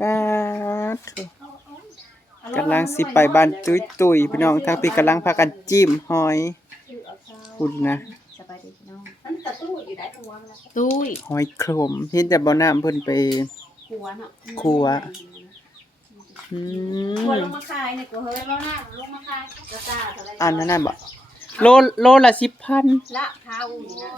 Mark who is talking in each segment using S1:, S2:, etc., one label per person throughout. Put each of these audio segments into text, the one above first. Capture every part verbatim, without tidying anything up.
S1: ป้าทุกำลังสิไปบ้านตุ้ยตุ้ยพี่น้องทางพี่กำลังพากันจิ้มหอยคุณนะ
S2: ตุ้ย
S1: หอยโขมเห็นแต่บ่อน้ำเพิ่นไปครัวอืม
S2: ครัวลงมาขายเนี่ยกูเฮ้ยแล้วหน้าลงมาขายกระตาอะไร
S1: อันนั้นน่ะบ่โลโลละสิบพัน
S2: ละเท้านี่นะ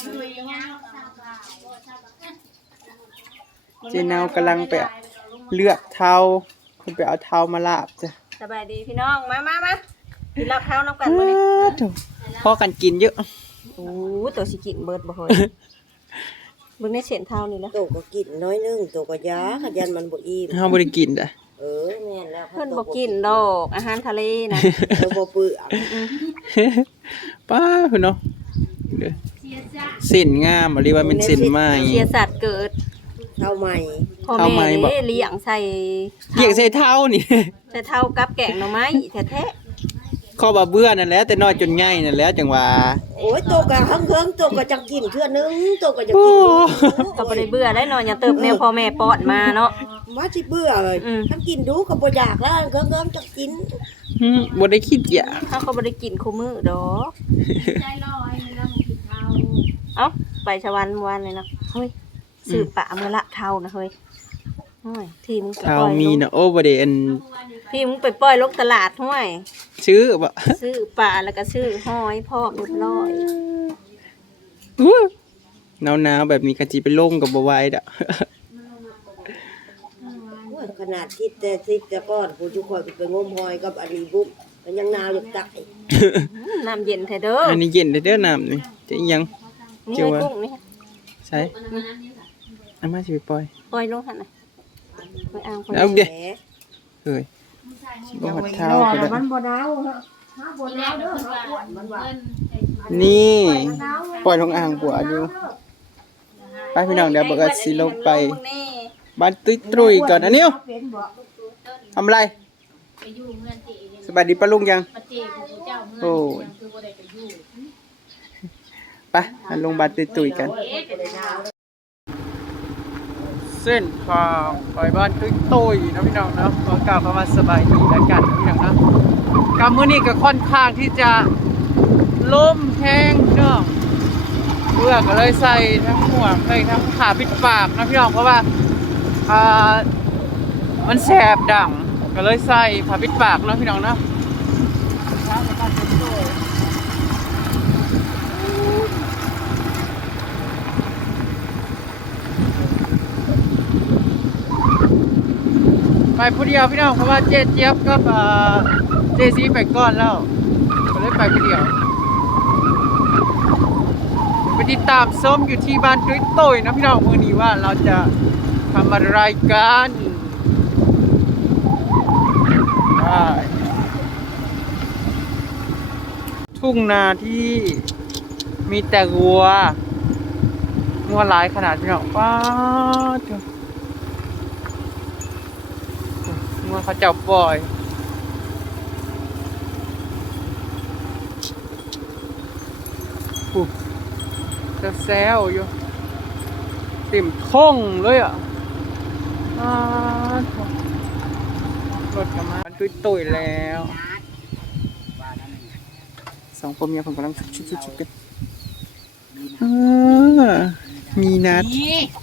S1: เจนาวกำลังไปเลือกเทาคุณไปเอาเทามาลาบจ้ะ
S2: สบายดีพี่น้องมามามากินลาบเท้าน้ำกันบ่นี่
S1: พอกันกินเยอะ
S2: โอ้ตัวสิกินเบิดบ่เฮ้ยเบิ่งในเส้นเท้านี่แล้ว
S3: โตก็กินน้อยนึงโตก็ยาขยันมันบ่อิ่ม
S1: เฮาบ่ได้กินจ้ะ
S3: เออแม่นแล้ว
S2: เพิ่นบ่กินดอกอาหารทะเลนะ
S3: เออบ่เปื้อน
S1: ป้าพี่เนาะเด้อเส้นงามบ่เรียกว่าเป็นเส้นไม้
S2: เสียสัตว์เกิด
S3: เท่าใหม่
S2: พ่อ
S1: เท้าไหม
S2: แม่
S1: บ่
S2: นี่เลี้ยงใส่
S1: เรียกใส่เท้านี่
S2: ใส่เท้ากับแกงหน่อไม้แท้
S1: ข้อบ่าเบื่อนั่นแหละแต่น้อยจนใหญ่นั่นแหละจังว่า
S3: โอ้ยโตก็เฮิงๆโตก็จักกินเทื่อนึงโตก็จะ
S1: โอ้
S3: กิน
S2: ๆก็บ่ได้เบื่อได้เนาะอย่าเติบแนวพ่อแม่ป้อนมาเนาะ
S3: มาสิเบื่อเลย
S2: อืม
S3: ถ้ากินดูก็บ่อยากแล้วเฮิงๆจักกิน
S1: หืมบ่ได้คิดอยาก
S2: เฮาก็บ่ได้กินคู่มื้อดอกเอ้าไปชวันเมื่อวานเลยเนาะเฮ้ยซื้อปลามื้อละเท่านะเฮ้ยโอ้ยที่มึงไป
S1: เท้า
S2: ปล่อย
S1: มี
S2: ลง
S1: นะโอ้บ่ได้อัน
S2: พี่มึงไปปล่อยลงตลาดห้วย
S1: ซื้อบ่
S2: ซื้อปลาแล้วก็ซื้อหอยพอกเรียบร้อย
S1: อู้หนาวๆแบบนี้ก็สิไปลงก็บ่ไหวดอก
S3: โอ้ยขนาดที่แต่ที่แต่ก่อนผู้ทุกคนไปงมหอยกับอันนี้บุ้มมันยังหนาวอยู่ตาย
S2: น้ำเย็นแท้เด้อ
S1: อันนี้เย็นเด้อน้ำนี่จะอิหยัง
S2: นี่
S1: เจ้า
S2: ไอ้
S1: ว่า
S2: กุ้งนี่
S1: ใช่เอามาสิไปปล่อย
S2: ปล่อยลงหั่นน่ะไปอ่างคน
S1: เอา
S3: แห
S1: เด้
S3: ม
S1: เอ้ยบ่หดเท้าก็ได้
S3: มันบ่หนาวฮะฮะบ่หนาวเด้อฮะอ้วนมันว่า
S1: นี่ปล่อยลงอ่างบัวอยู่ไปพี่น้องเดี๋ยวเบิกสิลงไปบ้านตุ้ยตุ้ยก่อนอันนิ้วทำอะไรสบายดีป้าลุงยังโอ้ยไปอันลงบ้านตุ้ยตุ้ยกันเส้นทางไปบ้านตุ้ยตุ้ยนะพี่น้องนะขอกล่าวคำว่าสบายดีแล้วกันนะพี่น้องนะกำมือนี้ก็ค่อนข้างที่จะลมแห้งเนาะเพื่อก็เลยใส่ทั้งหมวกใส่ทั้งขาปิดปากนะพี่น้องเพราะว่าอ่ามันแสบดังก็เลยใส่ผ้าปิดปากนะพี่น้องนะไปผู้เดียวพี่น้องเพราะว่าเจ๊เจี๊ยบกับอ่าเจซีไปก่อนแล้วก็เลยไปผู้เดียวไปติดตามส้มอยู่ที่บ้านตุ้ยตุ้ยนะพี่น้องมือนี้ว่าเราจะทำอะไรกันได้ทุ่งนาที่มีแต่วัวงัวหลายขนาดพี่น้องป้าดเถอะงัวเขาเจ้าปล่อยปุ๊บจะแซวอยู่ติ่มท่องเลยอ่ะอ่ารถกลับมามันตุ้ยตุยแล้วสองคนเมียผมกำลังชุบชุบชุบกันอ่ามีนัด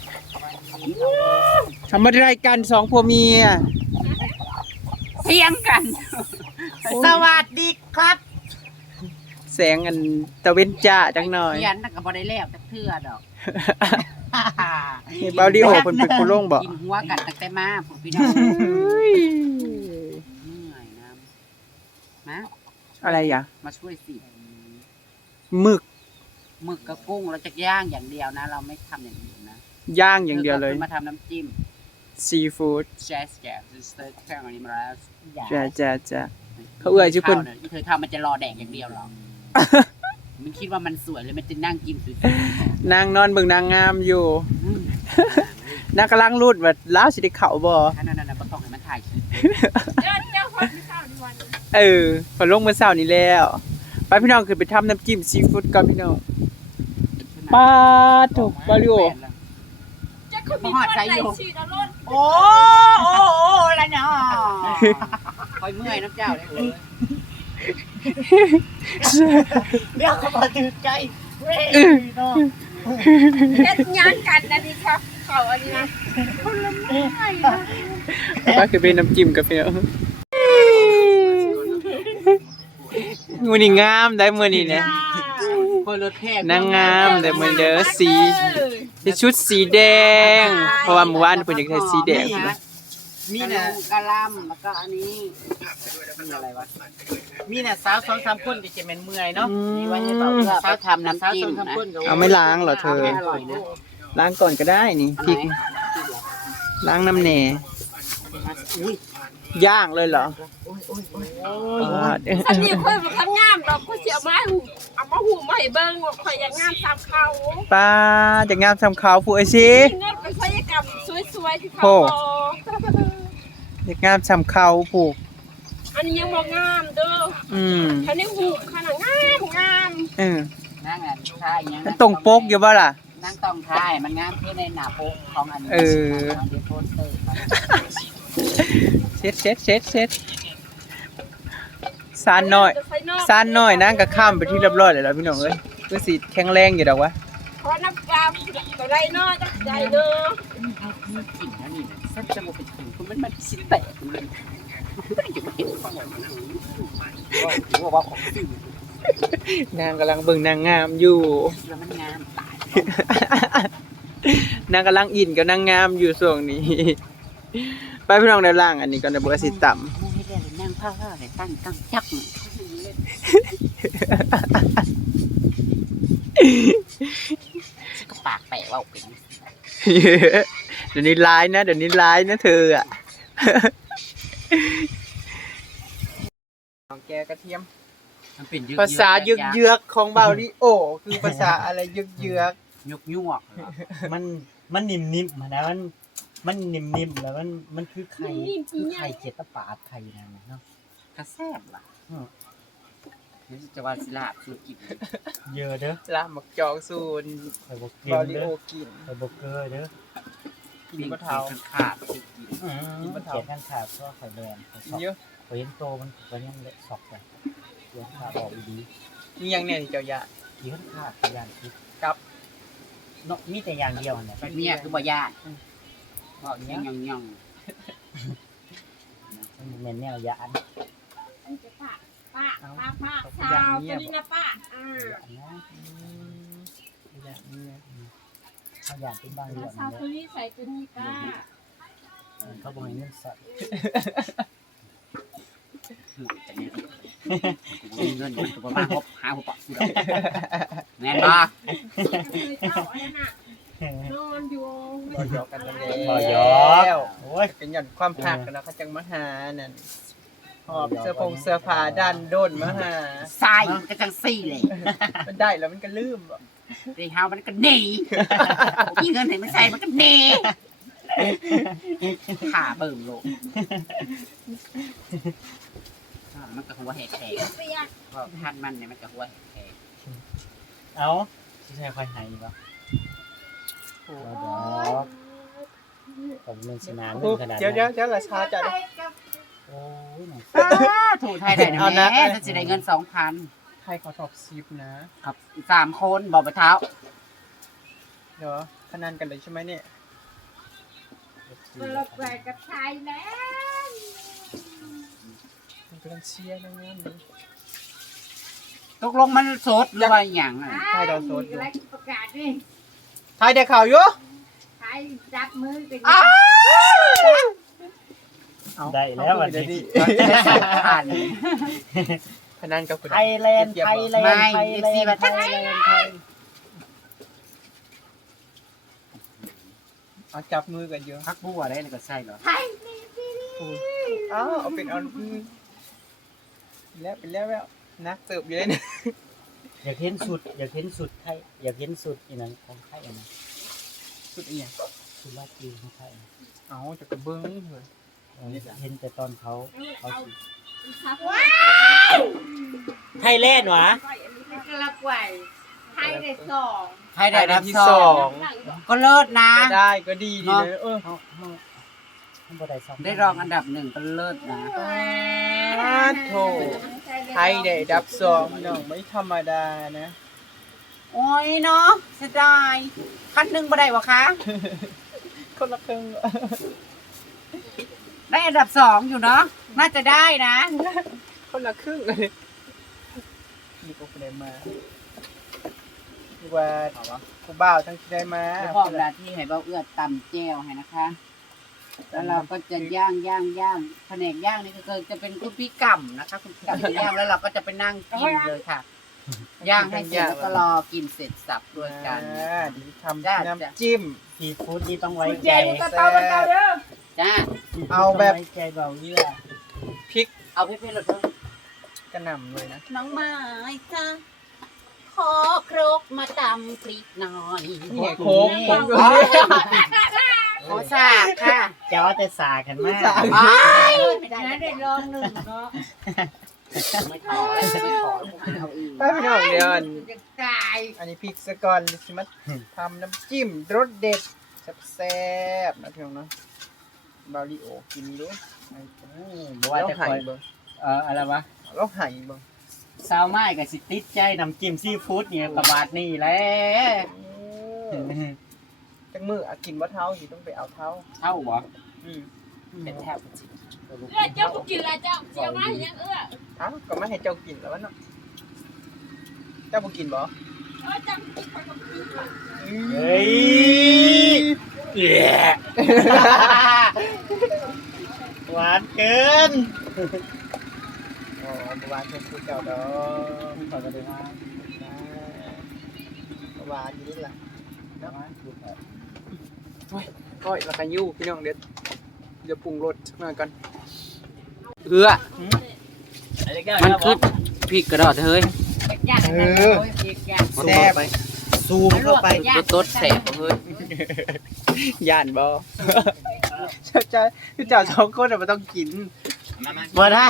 S1: ทำอะไรกันสองผัวเมีย
S2: เสียงกัน
S3: สวัสดีครับ
S1: แสงอันตะเวนจ้าจังหน่อย
S4: เขียนน่ะก็บ่ได้แล้วจักเทื่อดอก
S1: นี่เบาดิโอเพิ่นเป็นผู้ลงบ่
S4: กินหัวกันตั้งแต่มาพุ่นพี่น้อง
S1: เฮ้ย
S4: เหนื่อยนะมา
S1: อะไรอ่ะ
S4: มาช่วยสิ
S1: หมึก
S4: หมึกกับกุ้งเราจะย่างอย่างเดียวนะ เราไม่ทำอย่างอื่นนะ
S1: ย่างอย่างเดียวเลย
S4: ธก็มาทำน้ำจิ้ม
S1: ซีฟู้ด
S4: แจ๊สแจ๊สสเต็กแค่อันนี้มาแล้ว
S1: จ้าจ้าจ้า เขาเอื้อยชื่อเพิ่น
S4: ข้าวยเธอทำมันจะรอแดกอย่างเดียวหรอ มันคิดว่ามันสวยเลยมันจะนั่งกินสวย
S1: นางนอนเบิ่งนางงามอยู่
S4: ๆอืม
S1: นางกำลังรูดว่าล้าวสิได้เข้าบ่
S4: อันนั้นน่ะบ่ต้องให้มันถ่ายคลิป
S1: เออพอลงเมื่อเช้านี้แล้ว ไปพี่น้องขึ้นไปทำน้ำจิ้มซีฟู้ดก่อนพี่น้องปลาถูกปลาลิโอ
S4: จะเขามีคนใส่อยู่โอ้โอ้โอ้คอยเมื่อยน้ำเจ้าเลยโอ้ย
S3: เดี๋ยวเขามาถือใจเว้ยเนาะ
S2: เฮ็ดหยังกันอันนี้ครับเขาอันนี้นะคนละไม้นะ
S1: ก็คือเป็นน้ำจิ้มกับเปียวมือนี่งามได้มือนี่เนี่ย
S4: คอยรถแพง
S1: นางงามได้มือเด้อสีที่ชุดสีแดง เพราะว่าเมื่อวานเพิ่นอยากได้สีแดงนะ
S4: มีน่ะกะลำแล้วก็อันนี้มีอะไรวะ
S1: มีน่ะสาวสองสามคนที่จะแม่นเมื่อยเนาะ
S4: มีไว้ให้เบาเพื่อไปทำน้ำจิ้มนะ
S1: เอาไม่ล้างเหรอเธอ
S4: ไม่อร่อยนะ
S1: ล้างก่อนก็ได้นี่พริกล้างน้ำแหน่
S4: อุ้ย
S1: ย่างเลยเหรอ
S2: อันนี้ค่อยบ่ทันงามดอกกูสิเอามาหูเอามาหูมาให้เบิ่งว่าข่อยอยากงามตามเขา
S1: ป้าจะงามทำขาวผู้ไอ้สิ
S2: เงินไปศัลยกรรมสวยๆที่เขา
S1: โอ้
S2: บอก
S1: จะงามทำขาวผู้
S2: อันนี้ยังบ่งามเด้อ
S1: อืม
S2: อันนี้หูขนาดงามงาม
S1: เออ
S4: นั่งอ่ะท่าอย่าง
S1: มันตรงปกอยู่บ่ล่ะ
S4: นั่งต้องท่ายมันงามที่ในหน้าปกของอันนี้
S1: เออ
S4: ของเดโพสเตอร์
S1: เช็ดเช็ดเช็ดเช็ดซานน้อยซานน้อยนั่งก็ข้ามไปที่เรียบร้อยเลยแล้วพี่น้องเอ้ยก็สิแข็งแรงอยู่ดอกวะ
S2: เพราะน้ำปลาตัวใดเนาะจักใจเด้อ
S4: สิ่งนั้นนี่เส้นจะมาเป็นสิ่งคุณมันมันชิ้นแตกเลยไม่ได้จะมาเห็นของมันถือว่าว่าของสิ่ง
S1: นางกำลังเบิ่งนางงามอยู่
S4: แล้วมันงามตาย
S1: นางกำลังอินกับนางงามอยู่ช่วงนี้ ไปพี่น้องด้านล่างอันนี้ก็จะเบอร์สิต่ำ
S4: ไม่ได้เลยนั่งผ้าผ้าเลยตั้งตั้งจักก็ปากแปะว่าเป็น
S1: เดี๋ยวนี้ร้ายนะเดี๋ยวนี้ร้ายนะเธออ่ะ ของแกกระเทียม
S4: มันเป็น
S1: ภาษาเยือกเยือกๆของเบาลิโอ คือภาษาอะไรเยือกเยือก
S4: ยุกยวก
S5: มันมันนิ่มๆนะมันมันนิ่มๆแล้วมันมันคือไข่คือไข่เจ็ดตะปาดไข่นั่นน่ะเนาะ
S4: กระแซบล่ะนี่จะว่าสิลาบสุกิน
S5: เยอะเด้อ
S1: ๆลาหมักจองสูน
S5: ข่อยบ่กิน
S1: เบาลิ
S5: เด้
S1: โอ
S5: อ
S1: กิน
S5: ข่อยบ่เกอเด้อ
S1: กินมะเทา
S4: ขาดสุกิน
S5: อืมเขียนกันขาดก็ข่อยแบนข่อยสอบ
S1: เยอะ
S5: ข่อยเห็นโตมันก็ยังเละสอกจ้ะเขียนขาดออกดี
S1: นี่ยังเนี่ยที่เจ้ายา
S5: ๆเขียนขาดพยานคิด
S1: กับ
S5: เนาะมีแต่อย่างเดียวนั่นแหละ
S4: เมียคือบ่ญาติบอกยังยังยัง
S5: มันแม่นแนวยาอัน
S2: ป้าป้าป้าป้าชาวตัวนี้นะป้าอ่า
S5: อันนะ
S1: อย่างนี้
S5: เขาอยากเป็นบางเรื่อง
S2: ชาว
S5: นั่นแห
S2: ตัว
S5: ละ
S2: นี้ใส่ตัวนี้ป้า
S5: เขาบ่ให้เงินใส่
S4: คือจะเนี่ยมีเงินตัวประมาณหกห้าหกปอกแน่นบ่
S2: เลยเจ้าอันนั้นน่ะนอนอยู่
S1: บ่หยอกกันนั่นแหละ
S5: บ่หยอกโอ้ย
S1: เป็นหย่อนความหักกันนะเขาจังมาหานั่นหอบเสื้อผงเสื้อผ้าดันโดนมาหา
S4: ใส่ก็จังซี่เลย
S1: มันได้แล้วมันก็ลืมบ่
S4: ไอ้เฮามันก็หนีมีเงินไหนมันใส่มันก็หนีขาเบิ่งโลกมันก็หัวแหกแหก
S2: เปียก
S4: เพราะท่านมันเนี่ยมันก็หัวแหกแหก
S5: เอาสิใช่ค่อยให้บ่
S1: โอ้
S5: บ่ดอกผมมันสนานนึงขนาดนั้น
S1: เดี๋ยวเดี๋ยวเดี๋ยวละชาจัด
S5: โอ้ยหนัง
S4: ถูกไทยได้นะแม่ถ้าจะได้เงินสองพัน
S1: ให้เขาท็อปซิปนะครับ
S4: สามคนบอกไปเท้า
S1: เดี๋ยวพนันกันเลยใช่ไหมเนี่ย
S2: เราแปลกับชายแล้ว
S1: มันกำลังเชียร์นะงานนี้
S4: ตกลงมันสดหรือว่าอย่างไร
S1: ไทยดาวโซดอยู่
S2: อะไรประกาศนี่
S1: ไทยได้ข่าวอยู่
S2: ชายจับมือกัน
S1: เอา
S5: ได้แล้ววันนี้
S4: ผ่าน
S1: พนันกับคุณ
S5: ไทยแลนด์ไทยแลนด์ไทยแลนด์ไทยแลนด์ไทย
S1: เอาจับมือกันเยอะ
S4: พักบัวได้ก็ใช่เหรอ
S2: ไทย
S1: อ้าวเอาเป็นเอาแล้วเป็นแล้วแล้วนักเสิร์ฟอยู่เลยเนี่ย
S5: อยากเห็นสุด อยากเห็นสุดไทยอยากเห็นสุดอีนั้นของไทยอันนั้น
S1: สุดอีหยัง
S5: สุดลาดจีของไทย
S1: เอาจะกระเบื้องเลย
S5: เออเห็นแต่ตอนเขาเขาสิ
S2: ว้า
S5: ไทยแลนด์หวะ
S2: วกระไหวไทยได้สอง
S4: ไทยได้รับ
S1: ที่
S4: ส
S1: ส
S4: อ
S1: อง ง
S4: ก็เลิศนะ
S1: ก็ได้ก็ดีดีเลยเออ
S5: เขาเขาเบ่ได้สอง
S4: ได้รองอันดับหนึ่งก็เลิศนะ
S1: โถไทยได้อันดับสองพี่น้องไม่ธรรมดานะ
S4: โอ้ยเนาะเสียดายคันหนึ่งบ่ได้วะคะ
S1: คนละครึ่ง
S4: ได้อันดับสองอยู่เนาะน่าจะได้นะ
S1: คนละครึ่งเลยนี่ก็ได้มาดีกว่าผู้บ่าวทั้งที่ได้มา
S4: แล้วพอเวลาที่ให้เบาเอื้อตำแจ่วให้นะคะ แล้วเราก็จะย่างย่างย่างแผนกย่างนี่ก็คือจะเป็นคุณพี่ก่ำนะคะคุณพี่ก่ำจะย่างแล้วเราก็จะไปนั่งกินเลยค่ะ ย่างให้เสร็จแล้วก็รอกินเสร็จสับด้วยกัน
S1: อ่าเดี๋ยวทำ
S4: จ้ะ
S1: น้ำจิ้ม
S5: ซีฟู้ดนี่ต้องไว้ใจ
S1: แซ่บ
S4: จ้า
S1: เอาแบบ
S5: ไว้ใจเบาเยื่อ
S1: พริก
S4: เอาเผ็ดๆเลยเถอะ
S1: กระหน่ำเลยนะ
S4: น้องไม้จ้าขอโครกมาตำพริกหน่อย
S1: นี่โค้กโค้กดูสิ
S4: ขอสากค่ะ
S5: จะว่าแต่สากันมาก
S4: ไม่ได้ได้ลองหนึ่งเนาะไม่ขอแล้วไม่ขอผมเอาเอง
S1: ไปพี่น้องเดี๋ยวอัน
S4: จะตาย
S1: อันนี้พริกสะก่อนสิมาทำน้ำจิ้มรสเด็ดแซ่บๆนะพี่น้องเนาะบาริโอกินดู
S5: บ่ว่า
S1: แล้ว
S5: แต่ค
S1: ไห่
S5: อย
S1: เบิ่ง
S5: เอ่ออะไรวะ
S1: แล้วไห่เบิ่ง
S5: สาวไม้กับสิติดใจน้ำจิ้มซีฟู้ดเนี่ยประบาดนี่แหละ
S1: จังมืออ่ะกินว่าเท้าอยู่ต้องไปเอาเท้า
S4: เท่าบ่
S1: อืม
S4: เป็นแทบจริง
S6: เอื้อเจ้าผู้กินละเจ้าเจ้ามาอย่างเอื้อ
S1: เอ้าก็ไม่ให้เจ้ากินแล้ววะเนาะเจ้าบ่กินบ่
S6: เออจังกินคนกับกิน
S5: เฮ้ยเหี้ยหวานเกิน
S1: อ๋อบ่หวานเพิ่นคือเจ้าดอก
S5: ขอกันเลยว่า
S1: บ่หวานอยู่นี่ล่ะเนาะโอ้ยก้อยแล้วก็ยู่พี่น้องเด็ดเดี๋ยวปรุงรสสักหน่อยก่อนเอื้อมันคือพริกกระดอดเฮ้ย
S4: ๆย่างนั่นโอ้ยเอกย่าง
S1: แซ่บ
S5: ซูมเข้าไป
S4: ย่าง
S1: รสแสบเฮ้ยย่านบ่เจ้าเจ้าเจ้าสองคนน่ะบ่ต้องกิน
S5: บ่ได้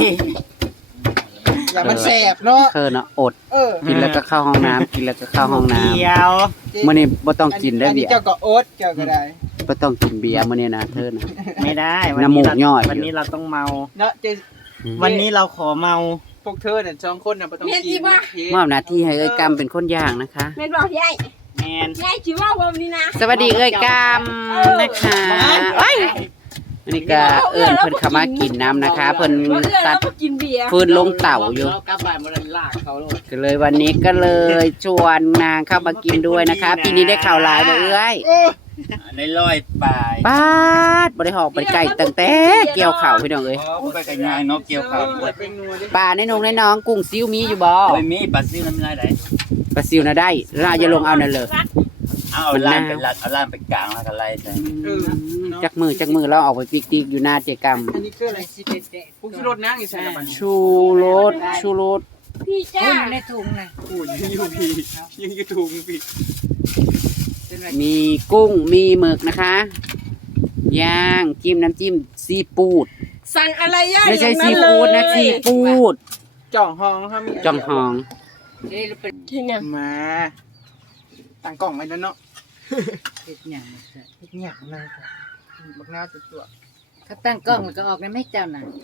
S1: อย่ามันแสบเนาะ
S4: เธอเนาะอด
S1: เออ
S4: กินแล้วก็เข้าห้องน้ำกินแล้วก็เข้าห้องน้
S5: เดียว
S4: ำมื้อนี้บ่ต้องกินได้อ
S1: อัน
S4: เบี
S1: นี้
S4: ยร์
S1: เจ้าก็โอ๊ตเจ้าก็ได้
S4: บ่ต้องกินเบียร์มื้อนี้นะเธอนะ
S5: ไม่ได้
S4: น้ำมูก
S5: เรา
S4: ย่อยอยู่
S5: วันนี้เราต้องเมา
S1: เนาะเจ
S5: วันนี้เราขอเมา
S1: พวกเธอเนี่ยสองคนน่ะบ่ต้องกิน
S4: มอบหน้าที่ให้เอ้ยกำเป็นคนย่างนะคะ
S6: แม่นบอกยาย
S5: แมน
S6: ยายคิดว่าวันนี้นะ
S4: สวัสดีเอ้ยกำนะคะเอ้ยอันนี้ก็เอิ้นเพิ่นเข้ามากินน้ำนะคะ เพิ่น
S6: ว่าเอื้อ
S4: ตั
S6: เรา
S4: ด
S6: มากินเบียร์
S4: ฟืนลงเต่าอยู่
S5: กลับบ้านมาลากเขาเลย
S4: ก็เลยวันนี้ก็เลยชวนนางเข้ามากินด้วยนะคะ ปีนี้ได้ข่าวหลายบ่เอ้ย
S5: ในร้อยปลาย
S4: ป้าดบ่ได้หอกบ่ได้ไก่ตั้งแต่เกี่ยวข้าวพี่น้องเอ้ย
S5: ไปกันยายนกเกี่ยวข้าว
S1: เปิดเป็นนัวดิ
S4: ปลาในนงในน้องกุ้งซิวมีอยู่บ่
S5: ไม่มีปลาซิวน้ำลายไหล
S4: ปลาซิวน่ะได้ราอย่าลงเอานั่นเลย
S5: เอาล่ามเป็นหลักเอาล่ามเป็นกลางแล้วก็ไล่ใส่
S1: เออ
S4: จักมือจักมือเราออกไปปิกนิกอยู่หน้าเจกรรม
S1: อันนี้คืออะไรพวกที่รถนั่งอยู่ใช่ไหม
S4: ชูรสชูรส
S6: พี่จ้า
S4: ในถุงน่ะ
S1: กูยังอยู่พี่ยังอยู่ถุงพี่
S4: มีกุ้งมีหมึกนะคะย่างจิ้มน้ำจิ้มซีฟู้ด
S6: สั่งอะไรย่า
S4: ไม่ใช่
S6: อย่าง
S4: ซี
S6: นั้นเล
S4: ฟู้ด
S6: ย
S4: นะซีฟู้ด
S1: จ่องห้องครับมี
S4: จ่องหอง
S6: ที่เนี่ย
S1: มาตั้งกล่องไว้แล้วเนาะ
S4: เฮ็ดหยัง
S1: เฮ็ดหยังเลยค่ะบักหน้าตัวตัว
S4: เขาตั้งกล้องแล้วก็ออกนะไม่เจ้าน่ะ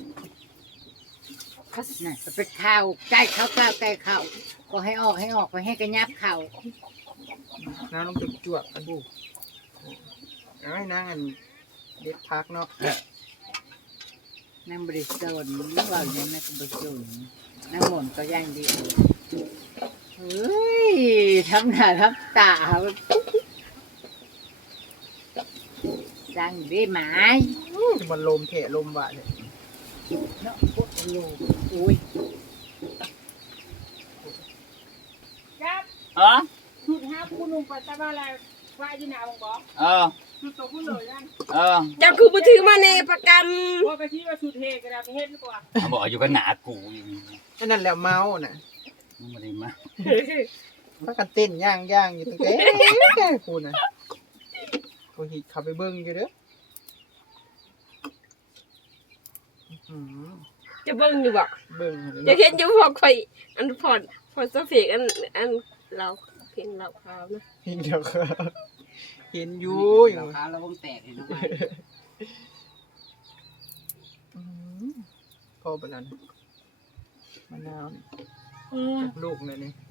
S4: น่ะจะเป็นข้าวไก่ข้าวข้าวไก่ข้าวก็ให้ออกให้ออกไปให้กระยับข้าว
S1: น้าลงจุดจวกกันดูเอ้ยนางอันเด็ดพักเนาะ
S4: นั่งบริสุทธิ์นี่ว่าอย่างนั้นก็บริสุทธิ์นั่งหมุนก็ย่างดีเฮ้ยทำหน้าทำตาจังดีไหม
S1: มันลมเทะลมบะเนี่ย
S4: เนาะพวกโลอุ้ย
S6: ครับ
S5: อ๋อ
S6: ชุดห้าคุณลุงไปตะบ้านอะไรว่าจีน่าบอกบอก
S5: เออ
S6: ชุดตัวผู้เลยนั่น
S5: เออ
S6: เจ้าคือมาถือมาในประกันว่ากะทิว่าชุดเฮกระดาษเฮ็ดดีกว่า
S5: เขาบอกอยู่กันหนากูอยู่
S1: นั่นนั่นแหละเมาน่ะ
S5: มันไม่ได้มา
S1: พักกันเต้นย่างย่างอยู่ตั้งแต่กูน่ะกูหิขับไปเบิ้งอยู่เด้ออืม
S6: จะเบิ่งอยู่บ่
S1: เบิ้ง
S6: จะเห็นอยู่พอข่อยอันพอดพอสเฟกอันอันเราเพลงเราขาวนะ
S1: เห็นเดี๋ยวก็เห็นอยู่อยู่
S4: เราค้าเราวงแตกเห็นไหม
S1: อไปแล้วนะมะนาวนี่
S6: อืม
S1: จากลูกเลยนี่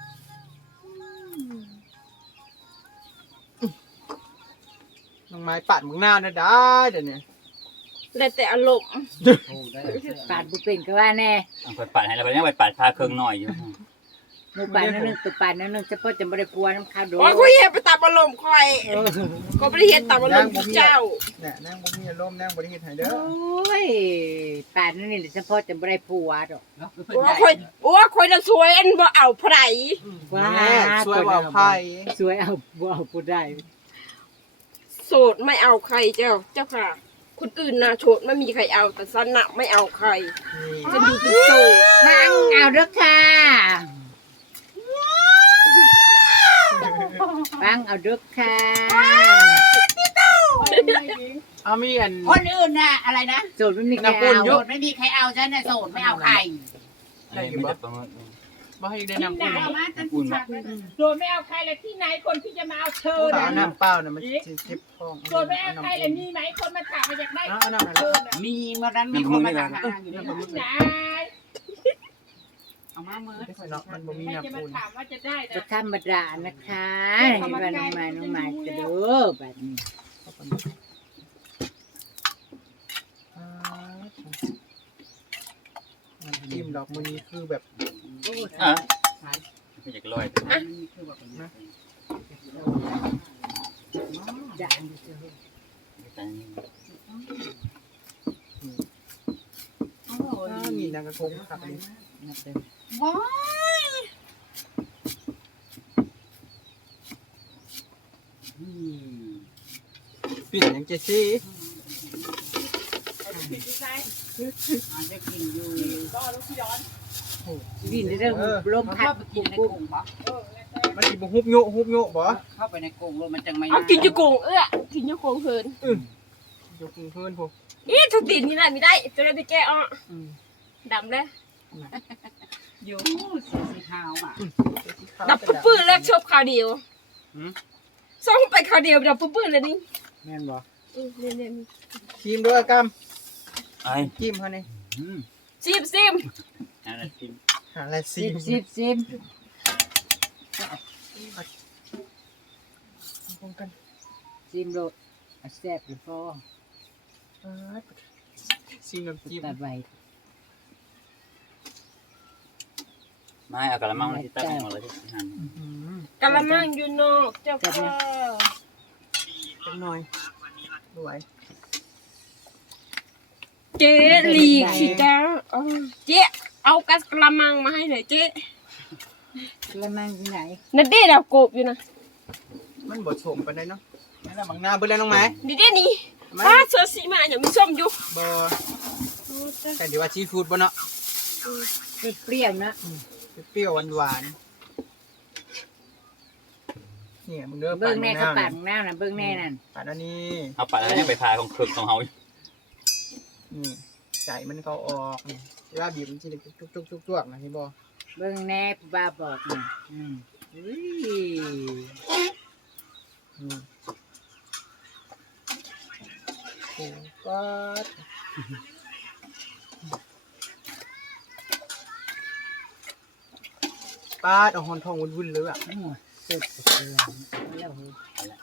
S1: น้องไม้ปัดมึงหน้านะได้เดี๋ยวนี้
S6: แล้วแต่อารมณ์
S4: โอ้ได้ปาดบุเป็นก็ว่าแน่
S5: เอาไปปัดให้เราไปยังไปปัดพาเครื่องหน่อยอยู่
S4: หมูปานนั่นนึงตัวปานนั่นนึงเฉพาะจะบ่ได้ปัวน้ำข้าวโด
S6: โอ้ยคุยเฮ็ดไปตามอารมณ์คอยก็บ่ได้เฮ็ดตามอารมณ์เจ้า
S1: เนี่ยนั่งบ่มีอารมณ์นั่งบ่ได้เฮ็ดให้เด้อ
S4: โอ้ยปานนั่นนี่เฉพาะจะบ่ได้ปัวดอก
S6: โอ้ยคอยโอ้ยคอยน่ะสวยอันบ่เอาไผ
S4: ว้า
S1: แม่ช่วยว่าไพ่
S4: สวยเอาบ่เอาผู้ได้
S6: โสดไม่เอาใครเจ้าเจ้าค่ะ คนอื่นน่ะโสดไม่มีใครเอาแต่ฉันน่ะไม่เอาใคร
S1: นี่
S6: จะอยู่เป็นโสด
S4: นั่งเอาเด้อค่ะฟังเอาเด้อค่ะ
S1: เอามีอัน
S4: คนอื่นน่ะอะไรนะโสดไม่มีใคร
S1: น้ำอุ่น
S4: เอา
S1: เย
S4: โส
S1: อะ
S4: ดไม่มีใครเอาฉันน่ะโสดไม่เอาใคร
S1: ได้อยู่บ่บ่ให้ได้น้ำอุ่น
S5: อุ่นบ่
S7: โดนไม่เอาใครเลยที่ไหนคนที่จะมาเอาเธอ
S1: เอา
S7: นะ
S1: น้ำเปล่าน่ะมันสิเจ็บท้อง
S7: โดนไม่เอาใครเลยมีไหมคนมาถามมาอยากได้
S1: เอาน้ำนั่น
S7: เธ
S1: แห
S7: อ
S1: ละ
S7: นะ
S4: มีเมื่อนั้นมีคนมาถามหาอยู่
S1: น้ำ
S4: นี่
S1: ปลาหมึก
S7: ไหน
S4: เอามาเมื่อ
S1: ไม่ค่อยเนาะมันบ่มี
S7: ใครจะ
S1: น้ำ
S7: มา
S1: อุ่น
S7: ถามว่าจะได้
S4: ก็
S7: นะ
S4: ธรรมดานะคะเห็นว่าน้องไม้น้องไม้จะเด้อแบบนี้
S1: จิ้มดอกมือนี้คือแบบ
S5: อ่ะไม่อยากลอย
S4: จะ
S1: มีนางกระทงครับนี่
S4: ว้า
S1: ปิ่นยังเจซี่
S4: มันจะกินอยู่
S7: ก็ลูกพี่ย้อน
S4: ดินเรื่องลมพัดไปกินในกลุ่มบ่
S1: มันสิบ่ฮุบโยฮุบโยบ่
S4: เข้าไปในกลุ่มมันจังไม่
S6: เอากินจะโกงเอ้อกินจะโกงเพิ่น
S1: ยกเพิ่นพวก
S6: อีทุกตีนนี่น่ะไม่ได้จะได้ไปแก้อ้อดำเลย
S4: อยู่สีสีขาวอ่ะ
S6: ดับปื้นๆแล้วชอบข่าวเดียวส่งไปข่าวเดียวดับปื้นๆเลยนี่
S1: แม่นบ่
S6: อือเนี่ย
S1: ครีมด้วยกำ
S5: ไอ้
S1: จิ้มเฮานี่
S6: ๆซิมซิม
S5: อะไรกิน
S1: หาอะไร
S4: ซิ
S1: ซิ
S4: ม
S1: ม
S4: ซิมซิม
S1: พร้อมกัน
S4: ซิมโรดแซ่บหรือพอ
S1: ซิมน้ำจิ้ม
S4: ตัดไว้
S5: ไม่เอากระมังมาที่ตั้งมาเลยที่หัน
S6: กะละมังอยู่นอกเจ้าค่ะ
S1: จังหน่อยดูไว้
S6: เจ๊หลีกสิจ้าเออเจ๊เอากะละมังมาให้หน่อยเจ๊
S4: แล้วมันที่ไหน
S6: นั่นเด้ดาวโกบอยู่นะ
S1: มันบ่ชมปานใดเนาะนั่นน่ะบางหน้าเบิ่แล้วน้องไม้
S6: นี่เด้นี่ป้าเสือสีมาอย่างมีส้มอยู่
S1: บ่แต่เดี๋ยวว่าซีฟู้ดบ่เนาะ
S4: เปรี้ยวนะ
S1: เปรี้ยวๆหวานๆเนี่ยมึงเด้อ
S4: เบิ้งแน่
S1: ปา
S4: ก็
S1: ด
S4: ปา
S1: มะ
S4: ดแน่นะเบิ้งแน่นั่น
S1: ปาดอันนี้
S5: เอาปัดแล้วยังไปพาของเครื่องของเขา
S1: นี่ใจมันเขาออกนี่เวลาบีบมันสิจุกๆๆๆนะพี่บ่
S4: เบิ้งแน่บ้าบอกนะอืมอุ้ย
S1: อืมโอ้ก็ปาดเอาหอนทองวุ่นๆเลยอ่ะ
S4: โอ้ยเสร็จแล้วเฮ้ย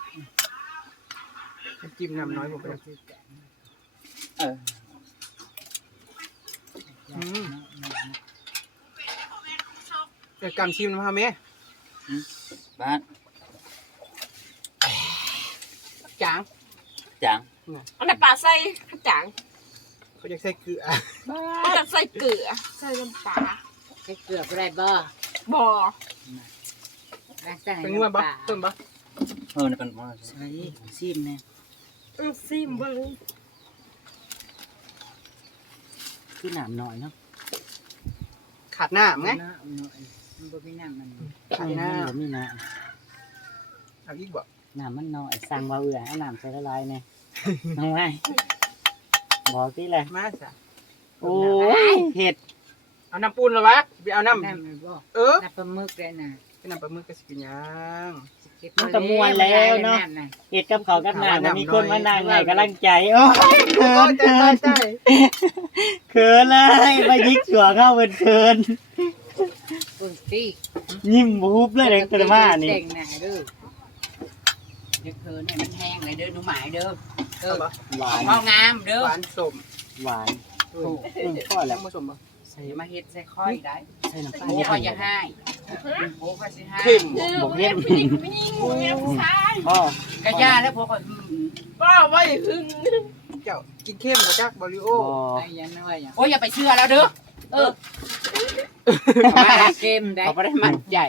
S1: น้ำจิ้มน้ำน้อยผมไปแล้ว
S5: เออ
S1: อืมเดี๋ยวกำชิมน้ำฮะแม่
S5: บ้าน
S1: จาง
S5: จัง
S6: อันนั้นปลาใส่ข้าวจัง
S1: เขาจะใส่เกลือ
S6: อันนั้นใส่เกลือใส่น้ำปลา
S4: ใช้เกลือก็ได้บ่
S6: บ่อ
S4: สั่ง
S1: เป็นงัวบ่ต้นบ่
S5: เออนี่เป็นว่า
S4: ใส่ซิมเนี่ย
S6: อือซิมเบิ่ง
S4: คือน้ำหน่อยเนาะ
S1: ขาดหน้ามั้งไง
S4: น้ำหน่อยมันบ่มีน้ำมัน
S1: ขาดหน้า
S4: บ่มีน้
S1: เอาอีกบ่
S4: ำน้ำมันน้อยสั่งว่าเอื่อให้น้ำใส่ละลายเนี่ยน้องไงบอกที่เลย
S1: มาจ้ะ
S4: โอ้ยเผ็ด
S1: เอาน้ำปูนเหรอวะไปเอาน้ำ
S4: น้ำมันบ่
S1: เออ
S4: น้ำปลาหมึกเลยนะ
S1: ไปนน้ำปลาหมึกก็สิเป็นหยัง
S5: มันก็ม่วนแล้วเนาะเฮ็ดกับเขาวกับน้ำก็มีคนมานั่งให้กำลังใจโอ้ยเขิน
S1: ใจใจใจ
S5: เขินเลยมายิกสัวเข้าเป็นเขิน
S4: เบิ่งสิ
S5: ยิ้มบูบเลยเด็กกระมานี่
S4: เด้งหน้าเด้อเดี๋ยวเคินให้มันแห้งเลยเด้อหนูหมายเด้อเด้อ
S5: หวาน
S4: เอางามเด้อ
S1: หวานสม
S5: หวาน
S1: อืมพ่อแล้วผสมบ่
S4: ใส่มาเฮ็ดใส่ค่อยได้
S5: ใส่น้ำตาล
S4: โอ้
S5: นิด
S4: ก็
S5: ห
S4: อย่า
S5: น่อย
S4: ให้โอ้ก็สิให้
S1: เข้ม
S5: บอกเล่น
S6: ผู้หญิงผู้หญิงผู้หญิงผู้ชาย
S5: พ่อก
S4: ระยาแล้วพวกก็อืม
S6: บ้าไว้หึง
S1: เจ้ากินเข้มบ่จักบริโอ
S5: บอ
S4: ไอ้ยันน้อยอ่ะโอ้ยอย่าไปเชื่อแล้วเด้อเออมาเกมได้เขาไม่ได้มั่นใจ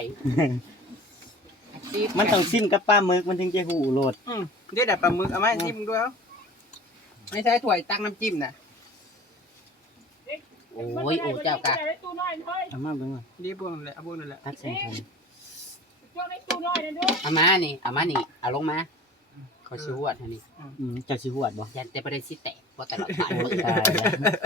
S5: มันต้องซิมกับปลาหมึกมันถึงจะหูโลด
S1: อืมเดี๋ยวได้ปลาหมึกเอามาให้ชิมด้วยเอาไม่ใช่ถ้วยตักน้ำจิ้มน่ะ
S4: โอ้ยโอ้เจ้ากะ
S7: ในตู้น้อยเฮ้ย
S5: เอามาเบิ่งก่อน
S1: ดีพวกนั่นแหละเอาพวกนั่นแหละ
S5: ตักใส่ถุง
S7: โจ้ในตู้น้อยนะดู
S4: เอามานี่เอามานี่เอาลงมาเขาชิวดอันนี้
S5: อืมเจะสิหวดบ่
S4: ยันแต่ประเด็นสิแตกเพราะตลอดสาย
S5: โอ้
S4: มือ
S5: ตายแล้ว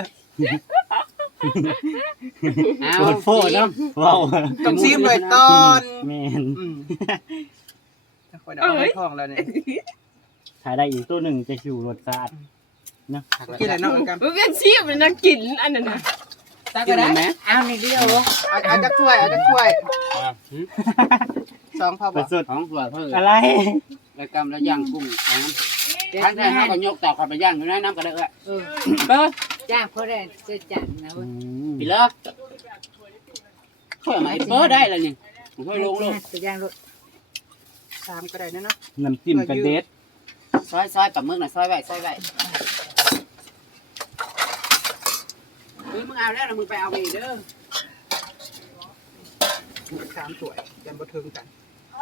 S4: เอา
S5: โคตรโฟดเนาะว้าว
S1: ต้องชิมด้วยตอน
S5: แม่น
S1: อืมถ้าคนเอาให้ท้องแล้วเนี่ย
S5: ถ่ายได้อีกตัวหนึ่งจะหิวรสชาติ
S1: กินอะไรเนาะกัน
S6: มันเป็นชีพเป็นนักกินอันนั้นนะ
S4: ตักก็ได้ไหมเอาในเดียว
S1: เอาเอาจักถ้วยเอาจักถ้วยสองพอ
S5: ป
S1: บ่
S5: ระสุด
S4: ของสวยเพิ่ม
S5: อะไร
S4: แล้วกำแล้วย่างกุ้งทั้งทั้งห้าก็ยกต่อกันไปย่างอยู่ในน้ำกระเดาะเออเออจ้างเขาได้จะจัดนะ
S5: อื
S4: เว้ย
S5: ม
S4: ปีเลิกช่วยมาเบอร์ได้เลยนี่ผมให้ลงลง
S3: ไปย่างรถ
S1: สามก็ได้นะเนาะ
S5: น้ำจิ้มกระเด็ด
S4: ซอยซอยปลาหมึกน่ะซอยไว้ซอยไว้มึงมึงเอาแล้วนะมึงไปเอาไปอีกเด้อ
S1: สามถ้วยยันบ่ถึงกัน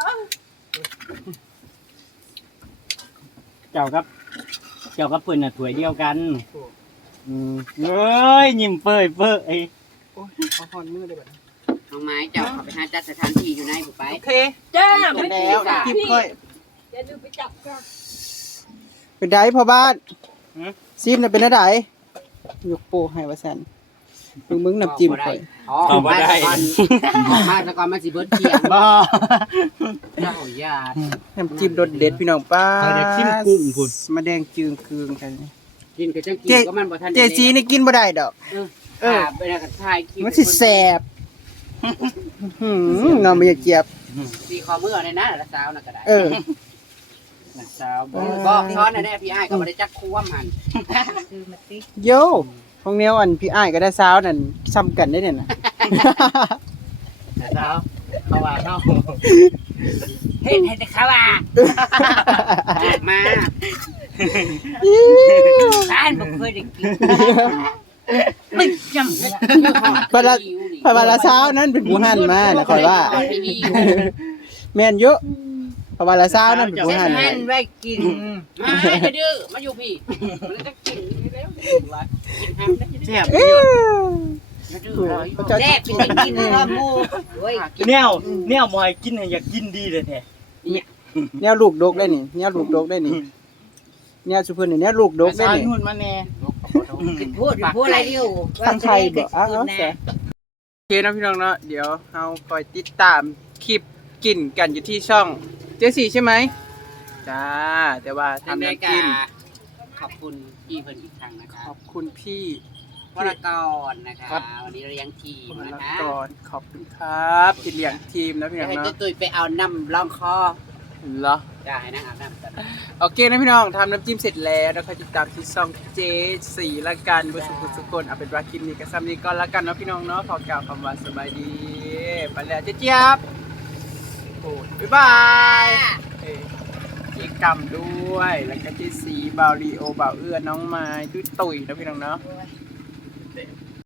S5: เจ้ากับ เจ้ากับเพิ่นน่ะถ้วยเดียวกันอืมเอ้ยยิ้มเป้ยเป้ย
S1: โอ้ยเอาหอนมือเลยแบบ
S4: น้องไม้เจ้าเขาไปหาจัดสถานที่อยู่ในผู้ไป
S1: โอเค
S6: จ้า
S1: กั
S6: ไม่
S1: น
S6: ได้
S1: แล้ว
S6: จ้า
S1: กิน
S6: พี่
S1: ค่อย
S6: อย่าลืมไปจับกัน
S1: เป็นไดพ่อบ้านซีมน่ะเป็นอะไรยกโปให้ว่าซั่นมึงมึงน้ำจิ้มค่อย
S4: อ๋อมาตะกอนมาตะกอนมาสิเบิร์ดเที่ยง
S5: บ่
S4: เจ้าญาติ
S1: น้ำจิ้มรสเด็ดพี่น้องป้า
S5: เอาเดี๋ยวชิมกุ้งพุ่น
S1: มาแดงจืงคืองกัน
S4: กินกับเจ้ากินก็มันบ่ทัน
S1: เจซีนี่กินบ่ได้ดอก
S4: เออเออไปแล้วก็ถ่ายคลิป
S1: มันสิแสบหืมน้องไม่อยากเจียบ
S4: ตีคอมือในนั้นละสาวน่ะก็ได้
S1: เออ
S5: สาวบ่
S4: บอกช้อนน่ะแน่พี่อ้ายก็บ่ได้จักควมหัน
S1: โยของแนวอันพี่อ้ายก็ได้สาวนั่นซ้ำกันได้เนี่ยนะ
S5: สาวเขาว่าเนาะ
S4: เฮ็ดให้แต่เขาว่ามาท่านบ่เคยได้กินมึงจำ
S1: ปลาปลาละสาวนั้นเป็นผู้หั่นมานะคอยว่า แม่นเยอะปลาละสาวนั้นเป็นผู้หั่น
S4: หั่นไว้กินมาให้ดื้อมาอยู่พี่มันจะกินแล้วกินหั่นได้
S5: เสียบ
S1: เอ้ย
S4: ดื้อเลยแซ่บเป็นกินรอบหมู่โอ้ย
S5: แนวแนวบ่ให้กินให้อยากกินดีเลยแท้
S1: แนวลูกดกได้นี่แนวลูกดกได้นี่แนวสุพรรณนี่แนวลูกดกได้
S5: สาว
S1: นี่
S5: นุ่นมาแน่
S4: กินพูดพูดอะไรเดียว
S1: ทั้งไทยบ่อ้าวเอาซะโอเคนะพี่น้องเนาะเดี๋ยวเฮาคอยติดตามคลิปกินกันอยู่ที่ช่องเจสี่ใช่ไหมจ้าแต่ว่า
S4: ทำ
S1: ทำ
S4: ราย
S1: น้ำ
S4: กา
S1: จิ้ม
S4: รขอบคุณพี่เพิ่นอีกครั้งนะค
S1: ข
S4: รับ
S1: อบคุณพี่
S4: วรกรนะคะวันนี้เราเลี้ยงทีม
S1: วร
S4: นะคะ
S1: กรขอบคุณครับที่เลี้ยงทีมนะพี่น้
S4: เดี๋ย
S1: อ
S4: ว
S1: ง
S4: ให้
S1: เนาะ
S4: ตุ้ยๆไปเอาน้ำรองคอ
S1: เหรอ
S4: จะให้นั่งอาบน้ำกัน
S1: โอเคนะพี่น้องทำน้ำจิ้มเสร็จแล้วแล้วก็ติดตามที่ช่องเจสี่ละกันบุสุกุสุกนเอาเป็นว่าคลิปนี้กับซัมนี้ก่อนละกันเนาะพี่น้องเนาะขอกล่าวคำว่าสบายดีไปแล้วเจ๊เจี๊ยบโอ้ยบ๊ายบายเอ้ยเจ๊กำด้วยแล้วก็เจสีบาวลีโอบาวเอื้อน้องไม้ตุ้ยตุ๋ยนะพี่น้องเนาะ